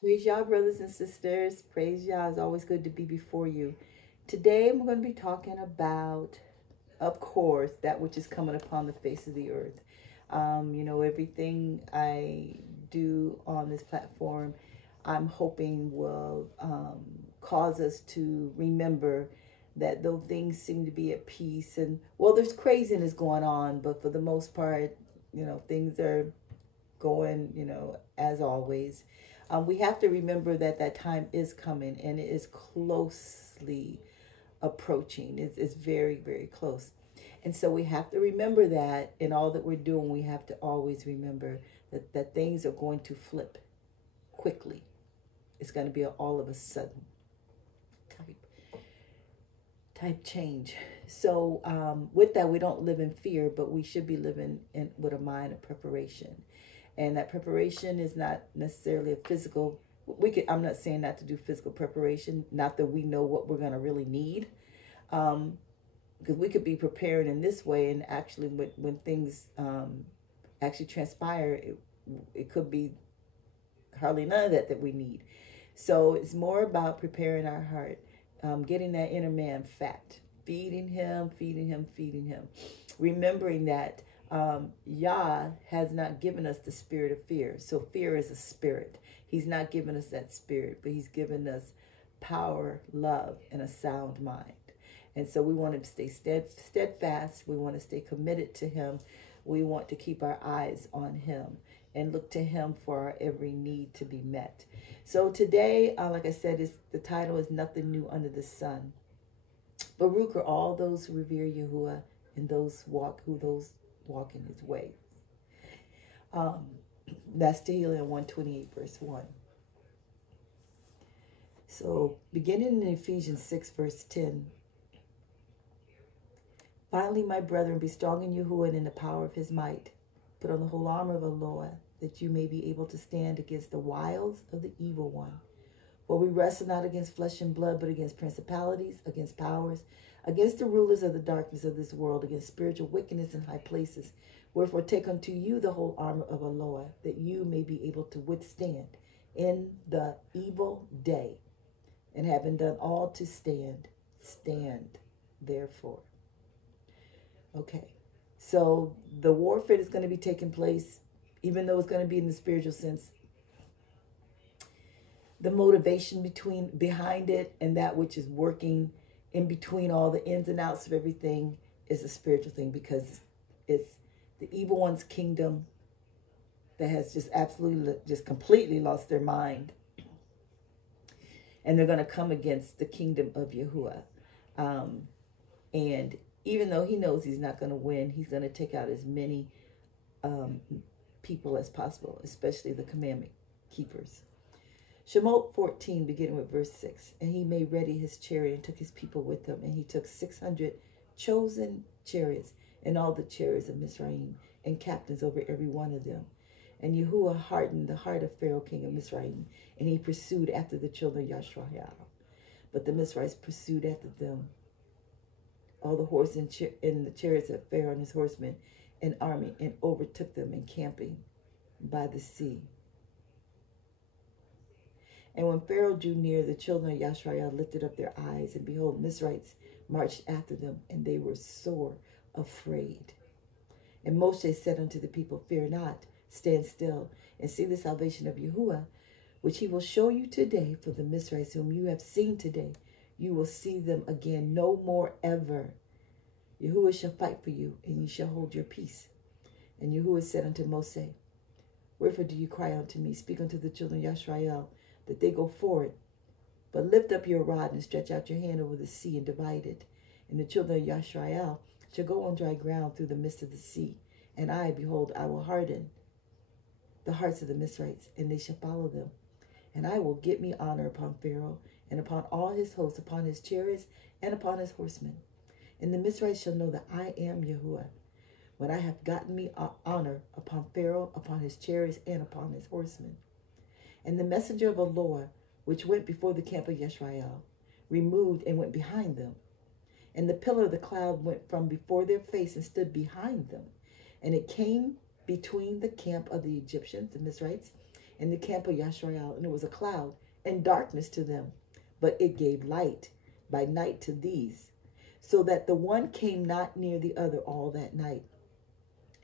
Praise Yah, brothers and sisters. Praise Yah. It's always good to be before you. Today, I'm going to be talking about, of course, that which is coming upon the face of the earth. Everything I do on this platform, I'm hoping will cause us to remember that though things seem to be at peace and, well, there's craziness going on, but for the most part, things are going, as always. We have to remember that that time is coming and it is closely approaching. It's very, very close. And so we have to remember that in all that we're doing, we have to always remember that things are going to flip quickly. It's going to be all of a sudden type change. So with that, we don't live in fear, but we should be living with a mind of preparation. And that preparation is not necessarily a physical. I'm not saying not to do physical preparation, not that we know what we're going to really need. Because we could be prepared in this way, and actually when things actually transpire, it could be hardly none of that we need. So it's more about preparing our heart, getting that inner man fat, feeding him, remembering that Yah has not given us the spirit of fear. So fear is a spirit. He's not given us that spirit, but he's given us power, love, and a sound mind. And so we want to stay steadfast. We want to stay committed to him. We want to keep our eyes on him and look to him for our every need to be met. So today, like I said, the title is Nothing New Under the Sun. Baruch are all those who revere Yahuah and those walk in his way. That's Tehillim 128 verse 1. So beginning in Ephesians 6 verse 10. Finally, my brethren, be strong in Yahuah and in the power of his might. Put on the whole armor of Aloah, that you may be able to stand against the wiles of the evil one. For we wrestle not against flesh and blood, but against principalities, against powers, against the rulers of the darkness of this world, against spiritual wickedness in high places. Wherefore take unto you the whole armor of Aloah, that you may be able to withstand in the evil day. And having done all to stand, stand therefore. Okay, so the warfare is going to be taking place, even though it's going to be in the spiritual sense. The motivation behind it and that which is working in between all the ins and outs of everything is a spiritual thing, because it's the evil one's kingdom that has just completely lost their mind. And they're going to come against the kingdom of Yahuah. And even though he knows he's not going to win, he's going to take out as many people as possible, especially the commandment keepers. Shemot 14, beginning with verse 6. And he made ready his chariot and took his people with him. And he took 600 chosen chariots and all the chariots of Mizraim and captains over every one of them. And Yahuah hardened the heart of Pharaoh, king of Mizraim, and he pursued after the children of Yahshar'al. But the Mizrahites pursued after them, all the horse and the chariots of Pharaoh and his horsemen and army, and overtook them encamping by the sea. And when Pharaoh drew near, the children of Yahshar'al lifted up their eyes, and behold, Mizrahites marched after them, and they were sore afraid. And Moshe said unto the people, fear not, stand still, and see the salvation of Yahuah, which he will show you today. For the Mizrahites whom you have seen today, you will see them again no more ever. Yahuah shall fight for you, and ye shall hold your peace. And Yahuah said unto Moshe, wherefore do you cry unto me? Speak unto the children of Yahshar'al, that they go forward. But lift up your rod and stretch out your hand over the sea and divide it. And the children of Yahshar'al shall go on dry ground through the midst of the sea. And I, behold, I will harden the hearts of the Mizrahites, and they shall follow them. And I will get me honor upon Pharaoh, and upon all his hosts, upon his chariots, and upon his horsemen. And the Mizrahites shall know that I am Yahuah, when I have gotten me honor upon Pharaoh, upon his chariots, and upon his horsemen. And the messenger of Aloah, which went before the camp of Yahshar'al, removed and went behind them. And the pillar of the cloud went from before their face and stood behind them. And it came between the camp of the Egyptians, the Mizrahites, in the camp of Yahshar'al, and it was a cloud and darkness to them, but it gave light by night to these, so that the one came not near the other all that night.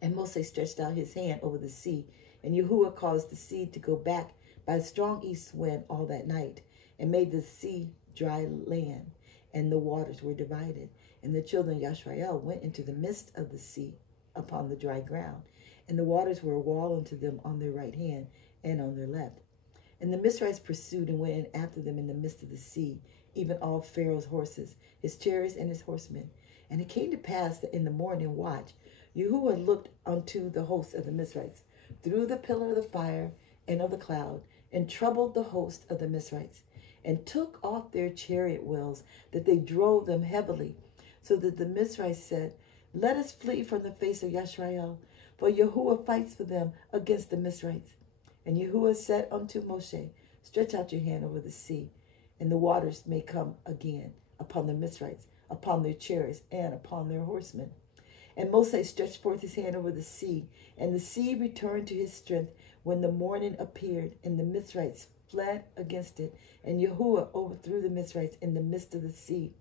And Moses stretched out his hand over the sea, and Yahuah caused the sea to go back by a strong east wind all that night, and made the sea dry land, and the waters were divided. And the children of Yahshar'al went into the midst of the sea upon the dry ground, and the waters were a wall unto them on their right hand and on their left. And the Mizrahites pursued and went in after them in the midst of the sea, even all Pharaoh's horses, his chariots, and his horsemen. And it came to pass that in the morning watch, Yahuah looked unto the host of the Mizrahites through the pillar of the fire and of the cloud, and troubled the host of the Mizrahites, and took off their chariot wheels, that they drove them heavily, so that the Mizrahites said, Let us flee from the face of Yahshar'al, for Yahuah fights for them against the Mizrahites. And Yahuah said unto Moshe, Stretch out your hand over the sea, and the waters may come again upon the Mizrahites, upon their chariots, and upon their horsemen. And Moses stretched forth his hand over the sea, and the sea returned to his strength when the morning appeared, and the Mizrahites fled against it. And Yahuah overthrew the Mizrahites in the midst of the sea.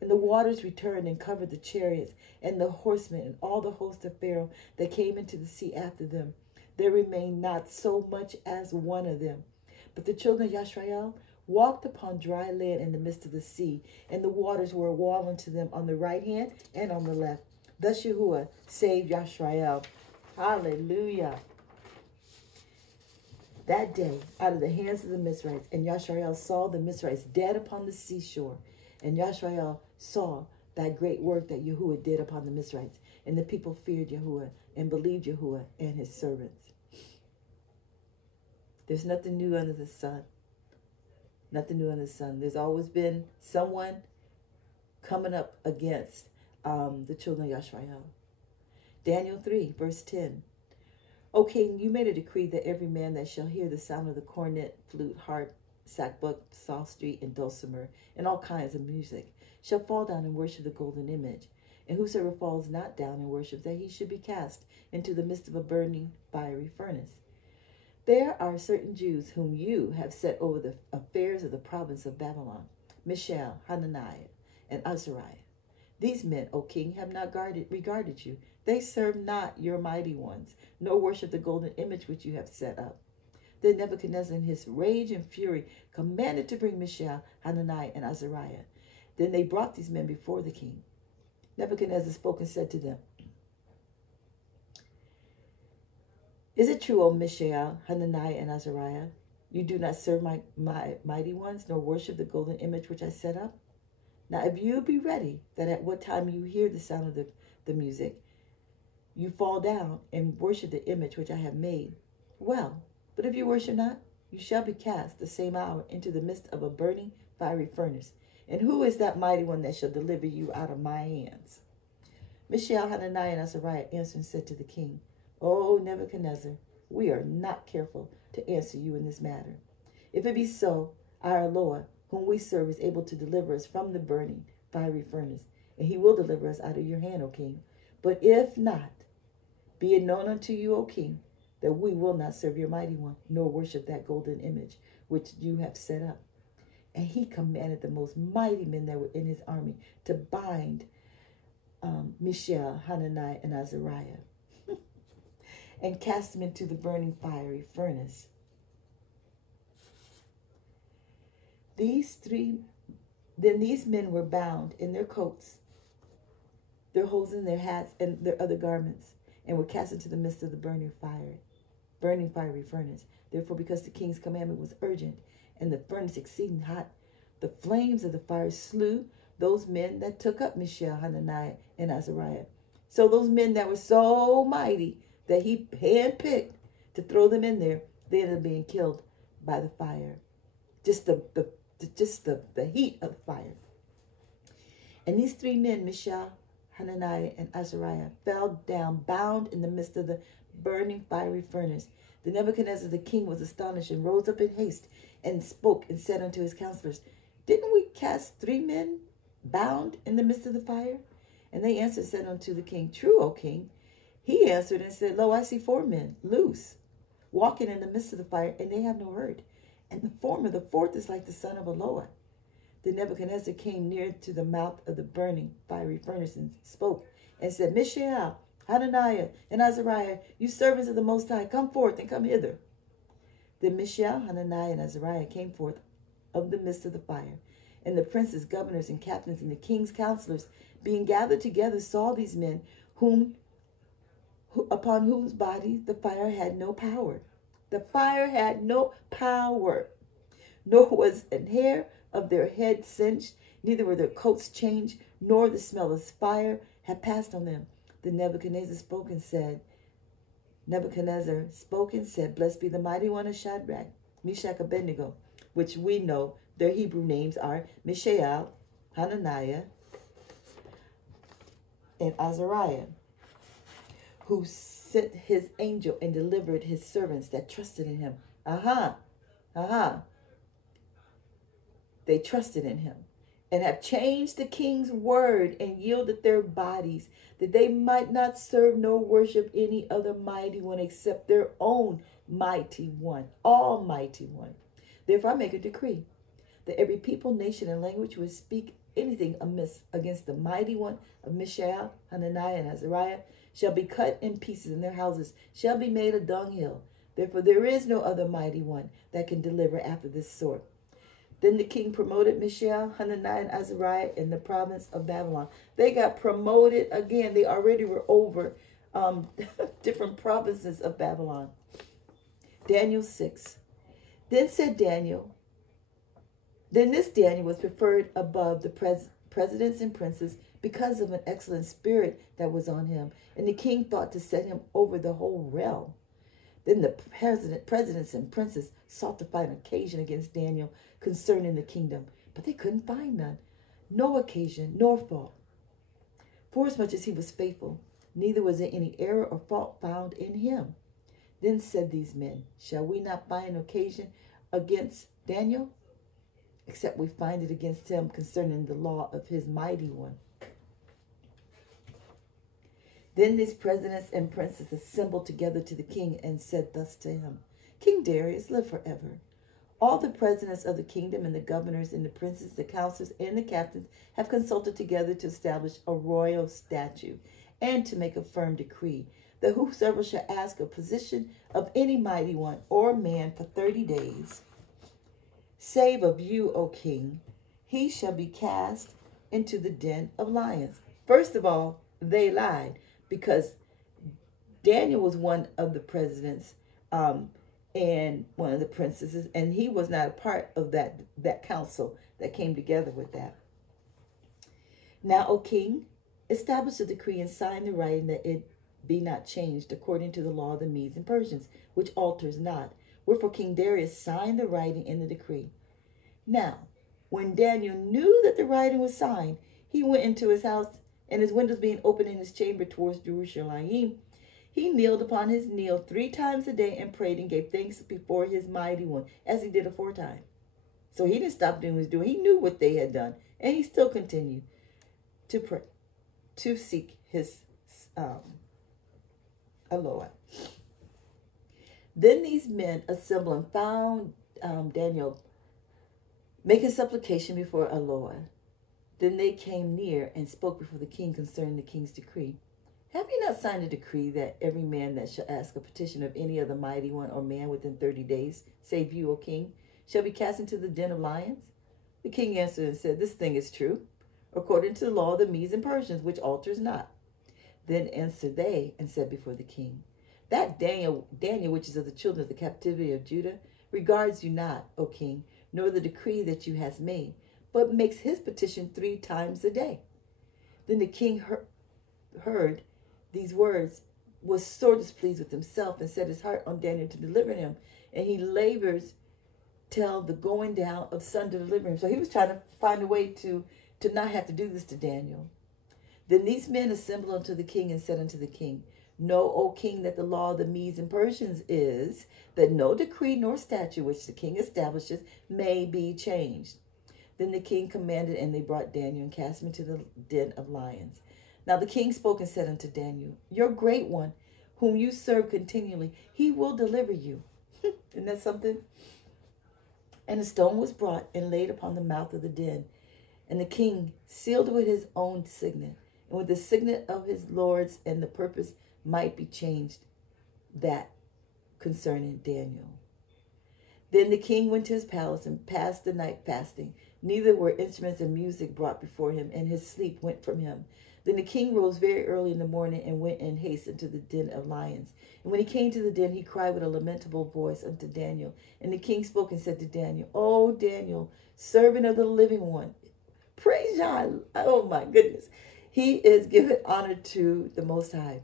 And the waters returned and covered the chariots and the horsemen and all the host of Pharaoh that came into the sea after them. There remained not so much as one of them. But the children of Yahshar'al walked upon dry land in the midst of the sea, and the waters were a wall unto them on the right hand and on the left. Thus Yahuah saved Yahshar'al. Hallelujah. That day, out of the hands of the Mizrahites, and Yahshar'al saw the Mizrahites dead upon the seashore. And Yahshar'al saw that great work that Yahuah did upon the Mizrahites. And the people feared Yahuah and believed Yahuah and his servants. There's nothing new under the sun. Nothing new under the sun. There's always been someone coming up against the children of Yahshar'al. Daniel 3, verse 10. O king, you made a decree that every man that shall hear the sound of the cornet, flute, harp, sackbut, psaltery, and dulcimer, and all kinds of music, shall fall down and worship the golden image. And whosoever falls not down and worships, that he should be cast into the midst of a burning fiery furnace. There are certain Jews whom you have set over the affairs of the province of Babylon, Mishael, Hananiah, and Azariah. These men, O king, have not regarded you. They serve not your mighty ones, nor worship the golden image which you have set up. Then Nebuchadnezzar in his rage and fury commanded to bring Mishael, Hananiah, and Azariah. Then they brought these men before the king. Nebuchadnezzar spoke and said to them, Is it true, O Mishael, Hananiah, and Azariah, you do not serve my mighty ones, nor worship the golden image which I set up? Now if you be ready, that at what time you hear the sound of the music, you fall down and worship the image which I have made, well, but if you worship not, you shall be cast the same hour into the midst of a burning fiery furnace. And who is that mighty one that shall deliver you out of my hands? Mishael, Hananiah, and Azariah answered and said to the king, O Nebuchadnezzar, we are not careful to answer you in this matter. If it be so, our Aloah, whom we serve, is able to deliver us from the burning fiery furnace, and he will deliver us out of your hand, O king. But if not, be it known unto you, O king, that we will not serve your mighty one, nor worship that golden image which you have set up. And he commanded the most mighty men that were in his army to bind Mishael, Hananiah, and Azariah and cast them into the burning fiery furnace. Then these men were bound in their coats, their hose in their hats, and their other garments, and were cast into the midst of the burning fiery furnace. Therefore, because the king's commandment was urgent, and the furnace exceeding hot, the flames of the fire slew those men that took up Mishael, Hananiah, and Azariah. So those men that were so mighty that he handpicked to throw them in there, they ended up being killed by the fire. Just the heat of the fire. And these three men, Mishael, Hananiah, and Azariah, fell down, bound in the midst of the burning fiery furnace. The Nebuchadnezzar the king was astonished and rose up in haste and spoke and said unto his counselors, Didn't we cast three men bound in the midst of the fire? And they answered and said unto the king, True, O king. He answered and said, Lo, I see four men loose, walking in the midst of the fire, and they have no hurt. And the form of the fourth is like the son of Aloah. Then Nebuchadnezzar came near to the mouth of the burning fiery furnace and spoke and said, Mishael, Hananiah, and Azariah, you servants of the Most High, come forth and come hither. Then Mishael, Hananiah, and Azariah came forth of the midst of the fire. And the princes, governors, and captains, and the king's counselors, being gathered together, saw these men, upon whose bodies the fire had no power. The fire had no power, nor was an hair of their head singed, neither were their coats changed, nor the smell of fire had passed on them. Then Nebuchadnezzar spoke and said, Blessed be the mighty one of Shadrach, Meshach, Abednego, which we know their Hebrew names are Mishael, Hananiah, and Azariah, who sent his angel and delivered his servants that trusted in him. They trusted in him, and have changed the king's word and yielded their bodies, that they might not serve nor worship any other mighty one except their own mighty one, almighty one. Therefore I make a decree that every people, nation, and language would speak anything amiss against the mighty one of Mishael, Hananiah, and Azariah shall be cut in pieces, and their houses shall be made a dunghill. Therefore there is no other mighty one that can deliver after this sort. Then the king promoted Mishael, Hananiah, and Azariah in the province of Babylon. They got promoted again. They already were over different provinces of Babylon. Daniel 6. Then this Daniel was preferred above the presidents and princes because of an excellent spirit that was on him. And the king thought to set him over the whole realm. Then the presidents and princes sought to find occasion against Daniel concerning the kingdom, but they couldn't find none, no occasion nor fault. Forasmuch as he was faithful, neither was there any error or fault found in him. Then said these men, shall we not find occasion against Daniel, except we find it against him concerning the law of his mighty one? Then these presidents and princes assembled together to the king and said thus to him, King Darius, live forever. All the presidents of the kingdom and the governors and the princes, the counselors and the captains have consulted together to establish a royal statute and to make a firm decree that whosoever shall ask a position of any mighty one or man for 30 days, save of you, O king, he shall be cast into the den of lions. First of all, they lied, because Daniel was one of the presidents and one of the princesses, and he was not a part of that council that came together with that. Now, O king, establish a decree and sign the writing that it be not changed according to the law of the Medes and Persians, which alters not. Wherefore King Darius signed the writing in the decree. Now, when Daniel knew that the writing was signed, he went into his house, and his windows being open in his chamber towards Jerusalem, he kneeled upon his knee 3 times a day and prayed and gave thanks before his mighty one, as he did aforetime. So he didn't stop doing what he was doing. He knew what they had done, and he still continued to pray, to seek his Aloah. Then these men assembled and found Daniel making supplication before Aloah. Then they came near and spoke before the king concerning the king's decree. Have you not signed a decree that every man that shall ask a petition of any other mighty one or man within 30 days, save you, O king, shall be cast into the den of lions? The king answered and said, This thing is true, according to the law of the Medes and Persians, which alters not. Then answered they and said before the king, That Daniel, which is of the children of the captivity of Judah, regards you not, O king, nor the decree that you hast made, but makes his petition 3 times a day. Then the king heard these words, was sore displeased with himself, and set his heart on Daniel to deliver him. And he labors till the going down of sun to deliver him. So he was trying to find a way to not have to do this to Daniel. Then these men assembled unto the king and said unto the king, Know, O king, that the law of the Medes and Persians is that no decree nor statute which the king establishes may be changed. Then the king commanded, and they brought Daniel and cast him into the den of lions. Now the king spoke and said unto Daniel, Your great one, whom you serve continually, he will deliver you. Isn't that something? And a stone was brought and laid upon the mouth of the den. And the king sealed it with his own signet, and with the signet of his lords, and the purpose might be changed that concerning Daniel. Then the king went to his palace and passed the night fasting. Neither were instruments of music brought before him, and his sleep went from him. Then the king rose very early in the morning and went in haste into the den of lions. And when he came to the den, he cried with a lamentable voice unto Daniel. And the king spoke and said to Daniel, O Daniel, servant of the living one, praise Yah. Oh my goodness. He is given honor to the Most High.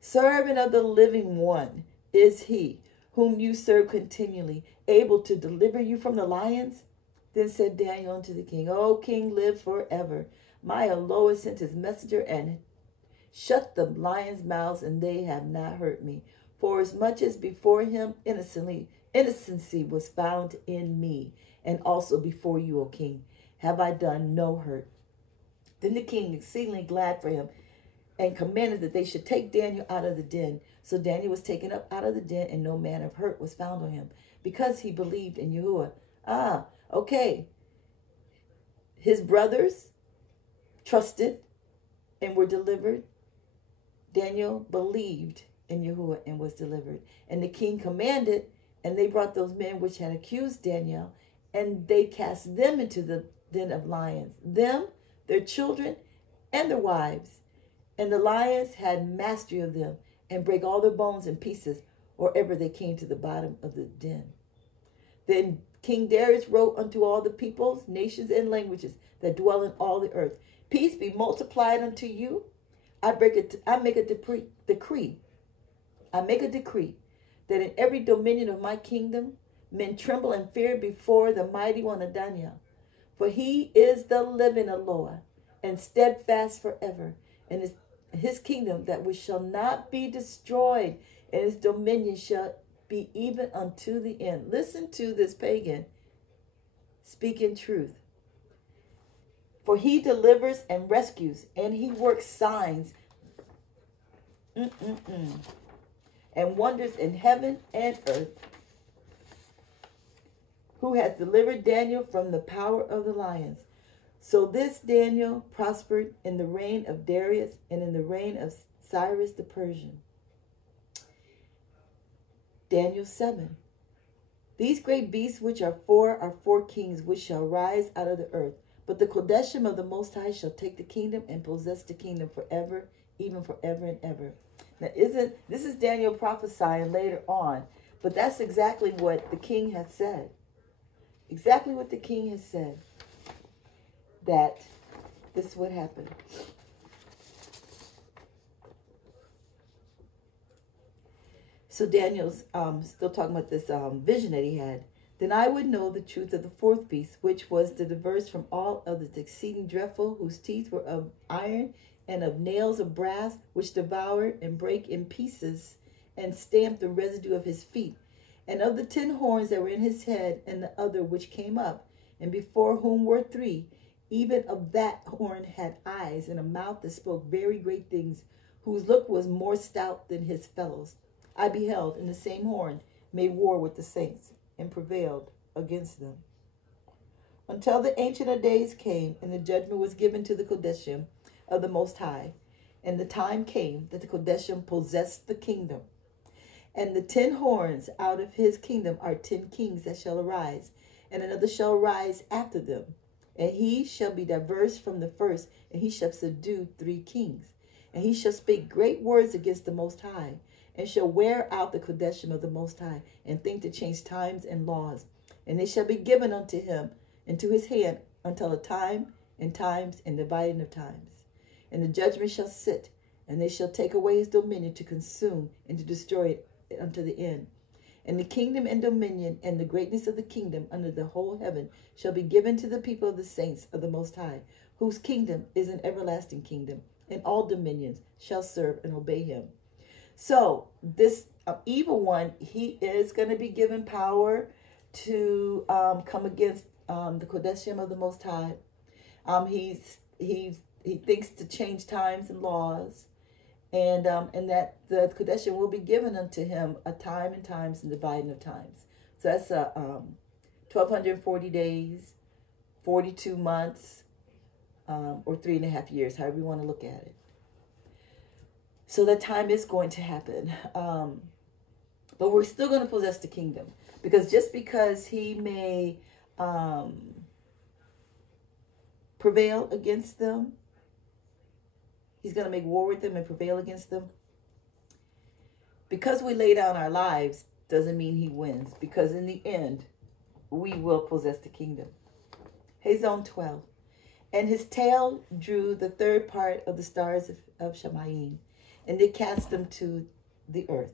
Servant of the living one is he, whom you serve continually, able to deliver you from the lions? Then said Daniel unto the king, O king, live forever. My Aloah sent his messenger and shut the lions' mouths, and they have not hurt me. For as much as before him innocency was found in me, and also before you, O king, have I done no hurt. Then the king, exceedingly glad for him, and commanded that they should take Daniel out of the den. So Daniel was taken up out of the den, and no manner of hurt was found on him, because he believed in Yahuah. Okay. His brothers trusted and were delivered. Daniel believed in Yahuah and was delivered. And the king commanded, and they brought those men which had accused Daniel, and they cast them into the den of lions, them, their children, and their wives. And the lions had mastery of them, and brake all their bones in pieces, or ever they came to the bottom of the den. Then King Darius wrote unto all the peoples, nations, and languages that dwell in all the earth, peace be multiplied unto you. I make a decree that in every dominion of my kingdom men tremble and fear before the mighty one of Daniel. For he is the living Aloah, and steadfast forever, and his kingdom that which shall not be destroyed, and his dominion shall be even unto the end. Listen to this pagan speaking truth. For he delivers and rescues, and he works signs and wonders in heaven and earth, who hath delivered Daniel from the power of the lions. So this Daniel prospered in the reign of Darius and in the reign of Cyrus the Persian. Daniel 7. These great beasts which are four kings which shall rise out of the earth. But the Kodeshim of the Most High shall take the kingdom and possess the kingdom forever, even forever and ever. Now, this is Daniel prophesying later on, but that's exactly what the king has said. Exactly what the king has said, that this would happen. So Daniel's still talking about this vision that he had. Then I would know the truth of the fourth beast, which was the diverse from all others, exceeding dreadful, whose teeth were of iron and of nails of brass, which devoured and brake in pieces and stamped the residue of his feet. And of the 10 horns that were in his head, and the other which came up, and before whom were 3, even of that horn had eyes and a mouth that spoke very great things, whose look was more stout than his fellows. I beheld, and the same horn made war with the saints, and prevailed against them. Until the Ancient of Days came, and the judgment was given to the Kodeshim of the Most High. And the time came that the Kodeshim possessed the kingdom. And the 10 horns out of his kingdom are 10 kings that shall arise, and another shall rise after them. And he shall be diverse from the first, and he shall subdue 3 kings. And he shall speak great words against the Most High, and shall wear out the Kodeshim of the Most High, and think to change times and laws. And they shall be given unto him, into his hand, until a time and times and dividing of times. And the judgment shall sit, and they shall take away his dominion to consume and to destroy it unto the end. And the kingdom and dominion and the greatness of the kingdom under the whole heaven shall be given to the people of the saints of the Most High, whose kingdom is an everlasting kingdom, and all dominions shall serve and obey him. So this evil one, he is going to be given power to come against the Kodeshim of the Most High. He thinks to change times and laws, And that the Kadeshim will be given unto him a time and times and dividing of times. So that's 1,240 days, 42 months, or 3.5 years, however you want to look at it. So that time is going to happen. But we're still going to possess the kingdom. Because just because he may prevail against them, he's going to make war with them and prevail against them. Because we lay down our lives doesn't mean he wins. Because in the end, we will possess the kingdom. Hazon 12. And his tail drew the third part of the stars of Shamayim, and they cast them to the earth.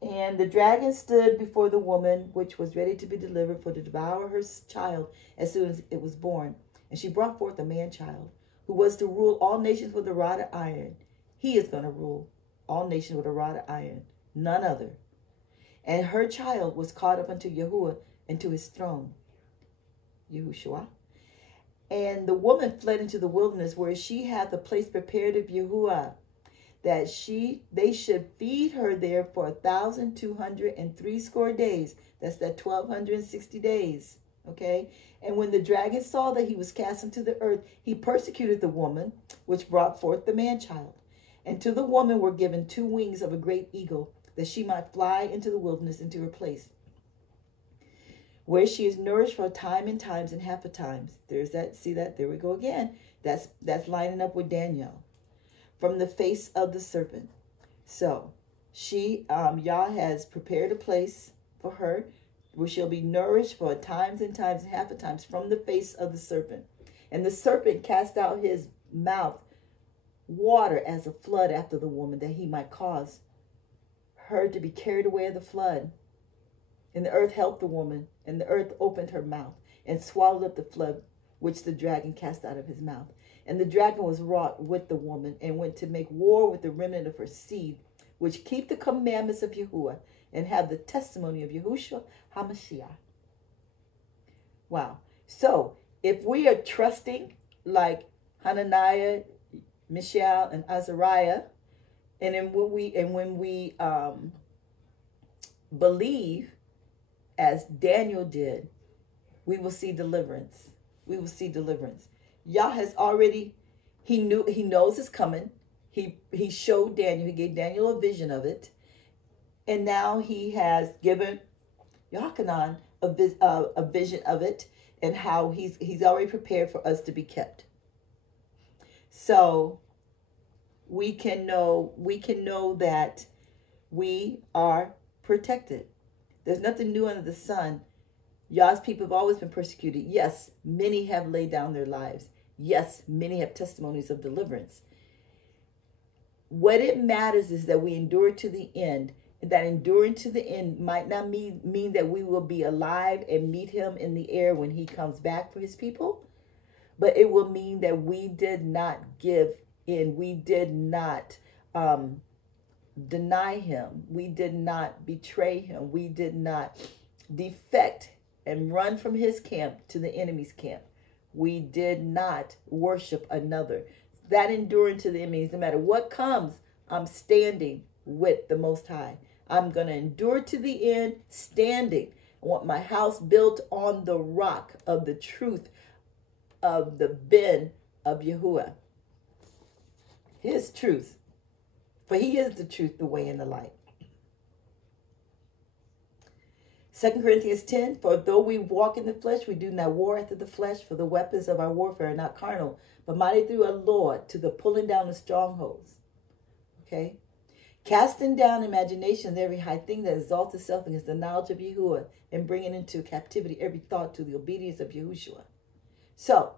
And the dragon stood before the woman, which was ready to be delivered for to devour her child as soon as it was born. And she brought forth a man-child, who was to rule all nations with a rod of iron. He is going to rule all nations with a rod of iron, none other. And her child was caught up unto Yahuah and to his throne, Yahushua. And the woman fled into the wilderness, where she had the place prepared of Yahuah, that they should feed her there for 1,260 days. That's that 1,260 days. Okay. And when the dragon saw that he was cast into the earth, he persecuted the woman, which brought forth the man-child. And to the woman were given 2 wings of a great eagle, that she might fly into the wilderness into her place, where she is nourished for a time and times and half a times. There's that. See that? There we go again. That's lining up with Daniel. From the face of the serpent. So she, Yah has prepared a place for her where she'll be nourished for times and times and half a times from the face of the serpent. And the serpent cast out his mouth water as a flood after the woman, that he might cause her to be carried away of the flood. And the earth helped the woman, and the earth opened her mouth and swallowed up the flood which the dragon cast out of his mouth. And the dragon was wrought with the woman, and went to make war with the remnant of her seed, which keep the commandments of Yahuah, and have the testimony of Yahushua HaMashiach. Wow. So, if we are trusting like Hananiah, Mishael, and Azariah, and when we believe as Daniel did, we will see deliverance. We will see deliverance. Yah has already, he knows it's coming. He showed Daniel, he gave Daniel a vision of it. And now he has given Yochanan a vision of it, and how he's already prepared for us to be kept. So we can know that we are protected. There's nothing new under the sun. Yah's people have always been persecuted. Yes, many have laid down their lives. Yes, many have testimonies of deliverance. What it matters is that we endure to the end. And that enduring to the end might not mean that we will be alive and meet him in the air when he comes back for his people. But it will mean that we did not give in. We did not deny him. We did not betray him. We did not defect and run from his camp to the enemy's camp. We did not worship another. That enduring to the end means no matter what comes, I'm standing with the Most High. I'm going to endure to the end, standing. I want my house built on the rock of the truth of the Ben of Yahuah. His truth. For he is the truth, the way, and the light. 2 Corinthians 10, for though we walk in the flesh, we do not war after the flesh, for the weapons of our warfare are not carnal, but mighty through Aloah to the pulling down of strongholds. Okay? Casting down imaginations, every high thing that exalts itself against the knowledge of Yahuah, and bringing into captivity every thought to the obedience of Yahushua. So,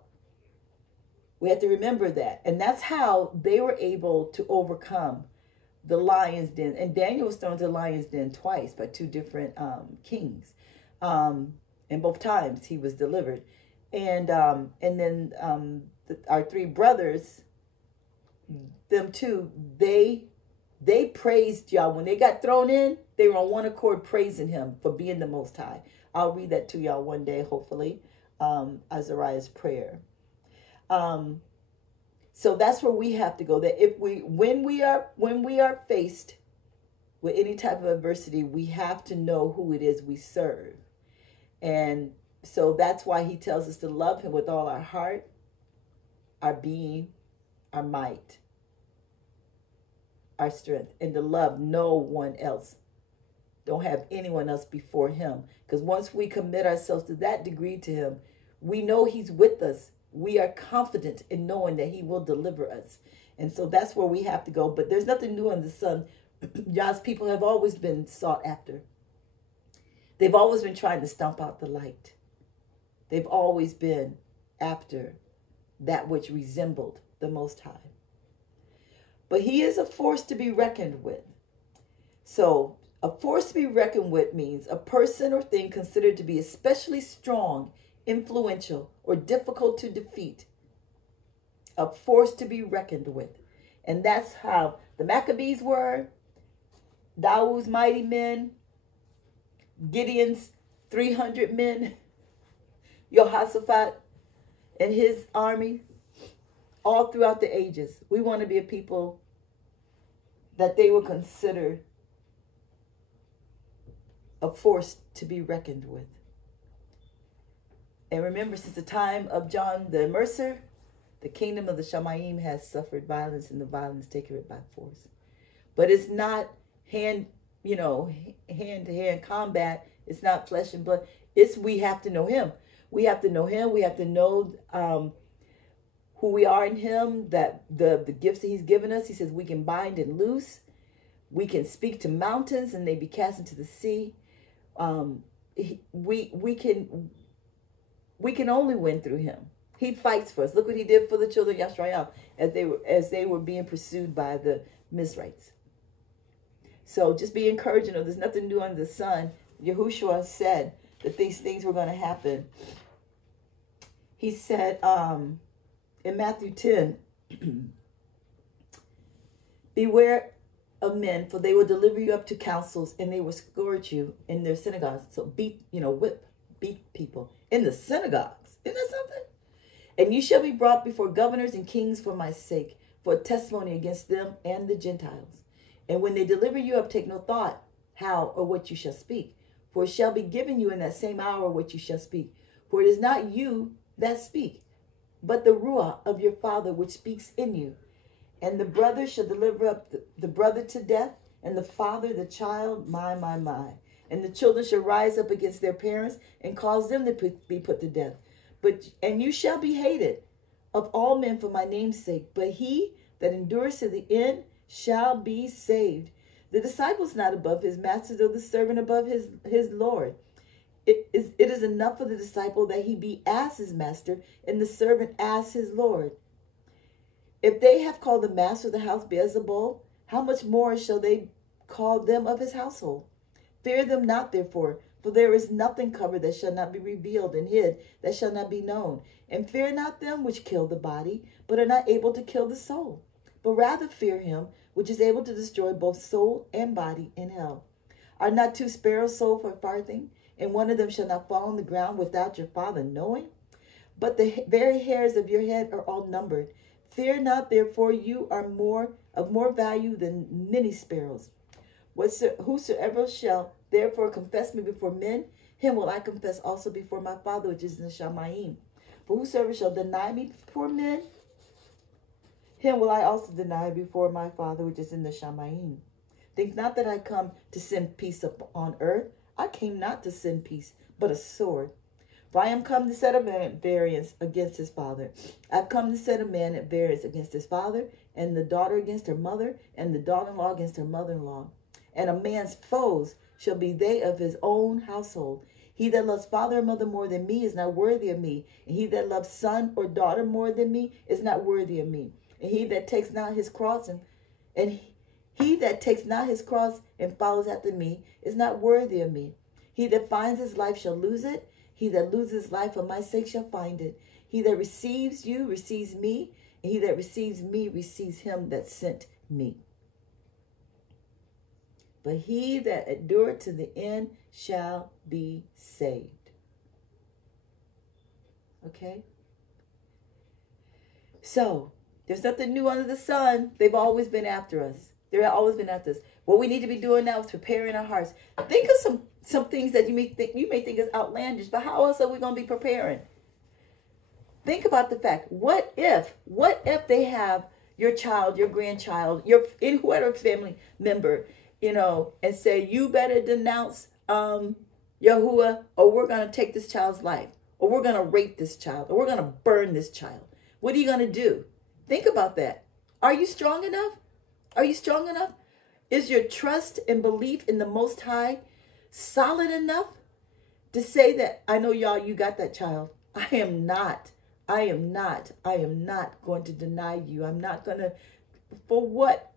we have to remember that. And that's how they were able to overcome the lion's den. And Daniel was thrown to the lion's den twice by 2 different kings. And both times he was delivered. And then our 3 brothers, them too, they praised Yah. When they got thrown in, they were on one accord praising him for being the Most High. I'll read that to y'all one day, hopefully. Azariah's prayer. So So that's where we have to go. That if when we are faced with any type of adversity, we have to know who it is we serve. And so that's why he tells us to love him with all our heart, our being, our might, our strength, and to love no one else. Don't have anyone else before him. Because once we commit ourselves to that degree to him, we know he's with us. We are confident in knowing that he will deliver us. And so that's where we have to go. But there's nothing new under the sun. God's people have always been sought after. They've always been trying to stomp out the light. They've always been after that which resembled the Most High. But he is a force to be reckoned with. So a force to be reckoned with means a person or thing considered to be especially strong, influential, or difficult to defeat. A force to be reckoned with. And that's how the Maccabees were, Dawood's mighty men, Gideon's 300 men, Jehoshaphat and his army, all throughout the ages. We want to be a people that they will consider a force to be reckoned with. And remember, since the time of John the Immerser, the kingdom of the Shamayim has suffered violence, and the violence taken it by force. But it's not hand-to-hand combat. It's not flesh and blood. It's we have to know him. We have to know him. We have to know who we are in him, that the gifts that he's given us. He says we can bind and loose. We can speak to mountains and they be cast into the sea. We can only win through him. He fights for us. Look what he did for the children of Yahshar'al as they were being pursued by the Mizrites. So just be encouraged. There's nothing new under the sun. Yahushua said that these things were going to happen. He said in Matthew 10, beware of men, for they will deliver you up to councils, and they will scourge you in their synagogues. So beat people in the synagogues. Isn't that something? And you shall be brought before governors and kings for my sake, for a testimony against them and the Gentiles. And when they deliver you up, take no thought how or what you shall speak. For it shall be given you in that same hour what you shall speak. For it is not you that speak, but the Ruah of your Father which speaks in you. And the brother shall deliver up the brother to death, and the father the child, my. And the children shall rise up against their parents and cause them to be put to death. And you shall be hated of all men for my name's sake. But he that endures to the end shall be saved. The disciple is not above his master, though the servant above his Lord. It is enough for the disciple that he be as his master, and the servant as his Lord. If they have called the master of the house Beelzebul, how much more shall they call them of his household? Fear them not, therefore, for there is nothing covered that shall not be revealed, and hid that shall not be known. And fear not them which kill the body, but are not able to kill the soul. But rather fear him which is able to destroy both soul and body in hell. Are not 2 sparrows sold for a farthing, and one of them shall not fall on the ground without your Father knowing? But the very hairs of your head are all numbered. Fear not, therefore, you are of more value than many sparrows. Whosoever shall therefore confess me before men, him will I confess also before my Father which is in the Shamayim. For whosoever shall deny me before men, him will I also deny before my Father which is in the Shamayim. Think not that I come to send peace upon earth. I came not to send peace, but a sword. For I am come to set a man at variance against his father. I have come to set a man at variance against his father, and the daughter against her mother, and the daughter-in-law against her mother-in-law. And a man's foes shall be they of his own household. He that loves father or mother more than me is not worthy of me. And he that loves son or daughter more than me is not worthy of me. And he that takes not his cross and follows after me is not worthy of me. He that finds his life shall lose it. He that loses life for my sake shall find it. He that receives you receives me, and he that receives me receives him that sent me. But he that endured to the end shall be saved. Okay? So, There's nothing new under the sun. They've always been after us. They've always been after us. What we need to be doing now is preparing our hearts. Think of some things that you may think is outlandish, but how else are we going to be preparing? Think about the fact, what if they have your child, your grandchild, in whatever family member, and say, you better denounce Yahuah, or we're going to take this child's life, or we're going to rape this child, or we're going to burn this child. What are you going to do? Think about that. Are you strong enough? Are you strong enough? Is your trust and belief in the Most High solid enough to say that, I know y'all, you got that child. I am not going to deny you. I'm not going to, for what?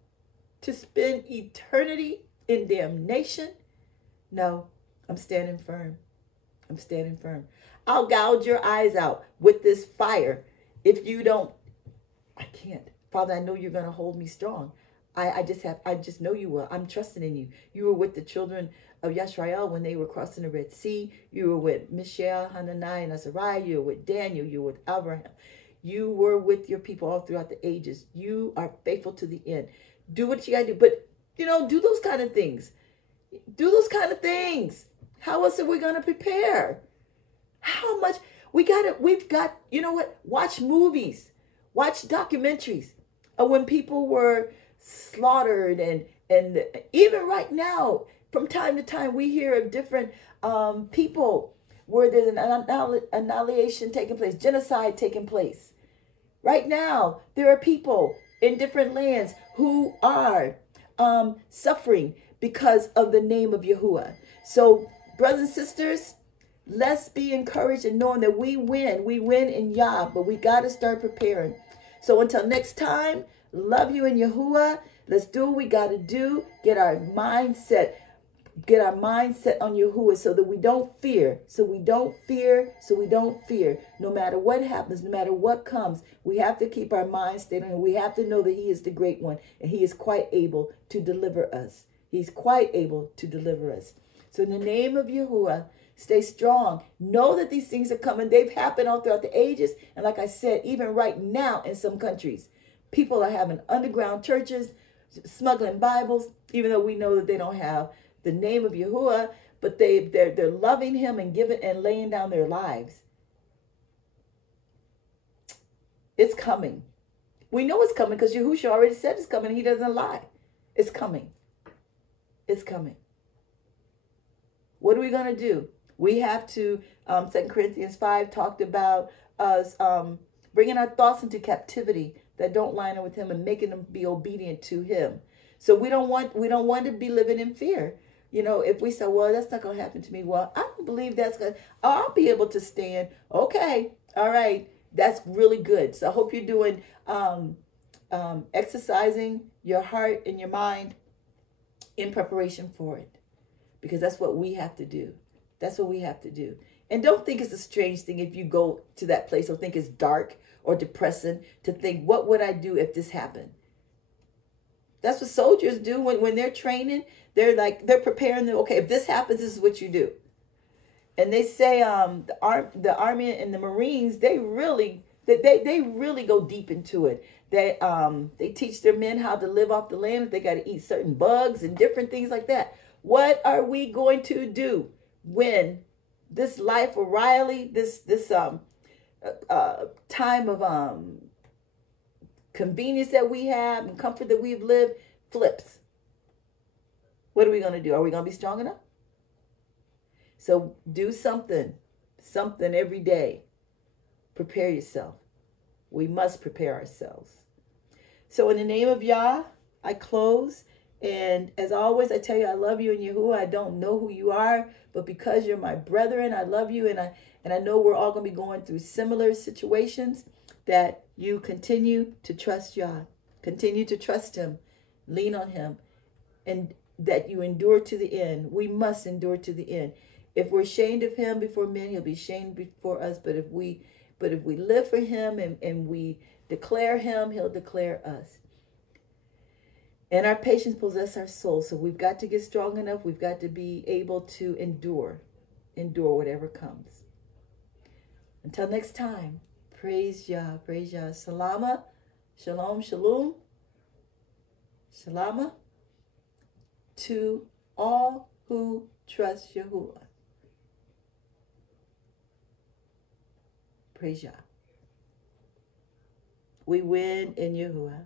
To spend eternity in damnation? No, I'm standing firm. I'm standing firm. I'll gouge your eyes out with this fire if you don't. I can't. Father, I know you're going to hold me strong. I just know you will. I'm trusting in you. You were with the children of Yahshar'al when they were crossing the Red Sea. You were with Mishael, Hananiah, and Azariah. You were with Daniel. You were with Abraham. You were with your people all throughout the ages. You are faithful to the end. Do what you got to do. But, do those kind of things. Do those kind of things. How else are we going to prepare? How much? We've got, watch movies. Watch documentaries of when people were slaughtered, and even right now, from time to time, we hear of different people where there's an annihilation taking place, genocide taking place. Right now, there are people in different lands who are suffering because of the name of Yahuah. So, brothers and sisters, let's be encouraged in knowing that we win in Yah, but we got to start preparing. So until next time, love you in Yahuah. Let's do what we got to do. Get our mindset on Yahuah so that we don't fear. So we don't fear. No matter what happens, no matter what comes, we have to keep our mind stayed on Him. We have to know that He is the great one, and He is quite able to deliver us. He's quite able to deliver us. So in the name of Yahuah, stay strong. Know that these things are coming. They've happened all throughout the ages. And like I said, even right now in some countries, people are having underground churches, smuggling Bibles, even though we know that they don't have the name of Yahuah, but they're loving Him and giving and laying down their lives. It's coming. We know it's coming because Yahushua already said it's coming. He doesn't lie. It's coming. It's coming. What are we going to do? We have to, 2 Corinthians 5 talked about us bringing our thoughts into captivity that don't line up with Him and making them be obedient to Him. So we don't want to be living in fear. If we say, well, that's not going to happen to me. Well, I don't believe that's going to, I'll be able to stand. Okay. All right. That's really good. So I hope you're doing, exercising your heart and your mind in preparation for it. Because that's what we have to do. That's what we have to do. And don't think it's a strange thing if you go to that place or think it's dark or depressing to think, what would I do if this happened? That's what soldiers do when they're training. They're preparing them. Okay, if this happens, this is what you do. And they say the Army and the Marines, they really go deep into it. They teach their men how to live off the land. If they got to eat certain bugs and different things like that. What are we going to do when this life of Riley, this time of convenience that we have and comfort that we've lived flips? What are we going to do? Are we going to be strong enough? So do something every day. Prepare yourself. We must prepare ourselves. So in the name of Yah, I close. And as always, I tell you, I love you in Yahuah. I don't know who you are, but because you're my brethren, I love you. And I know we're all going to be going through similar situations, that you continue to trust Yah. Continue to trust Him. Lean on Him. And that you endure to the end. We must endure to the end. If we're ashamed of Him before men, He'll be ashamed before us. But if we live for Him and we declare Him, He'll declare us. And our patience possess our soul. So we've got to get strong enough. We've got to be able to endure whatever comes. Until next time, praise Yah, praise Yah. Salama, Shalom, shalom, shalama to all who trust Yahuah. Praise Yah. We win in Yahuah.